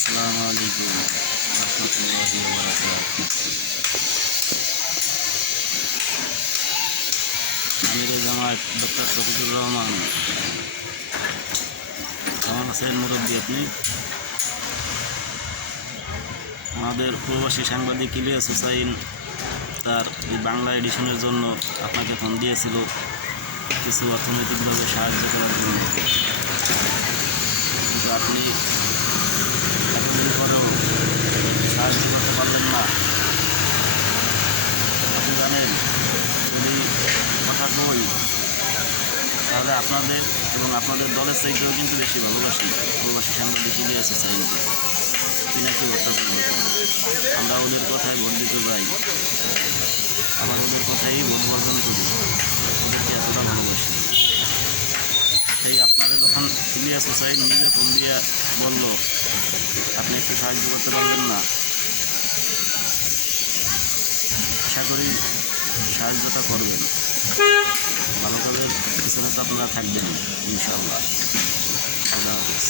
আসসালামু আলাইকুম রহমতুল্লাহি ওয়া বারাকাতুহু। আমিরে জামাত ডক্টর শফিকুর রহমান কেমন আছেন মুরব্বী? আপনি আমাদের প্রবাসী সাংবাদিক ইলিয়াস হুসাইন তার এই বাংলা এডিশনের জন্য আপনাকে ফোন দিয়েছিল কিছু অর্থনৈতিকভাবে সাহায্য করার জন্য, কিন্তু আপনি এতদিন পরেও সাহায্য করতে পারলেন না। আপনি জানেন, যদি কথা কই তাহলে আপনাদের এবং আপনাদের দলের চাইতেও কিন্তু বেশি ভালোবাসি প্রবাসী সাংবাদিক ইলিয়াস হুসাইনকে। পিনাকি হত্যাকাণ্ড আমরা ওদের কথায় ভোট দিতে যাই, আবার ওদের কথাই ভোট বর্জন করি, ওদেরকে এতটা ভালোবাসি। সেই আপনারা যখন ইলিয়াস হুসাইন নিজে ফোন দিয়ে বলল আপনি একটু সাহায্য করতে পারবেন না, আশা করি সাহায্যটা করবেন। ভালো কাজের পিছনে তো আপনারা থাকবেন ইনশাআল্লাহ। আল্লাহ হাফেজ।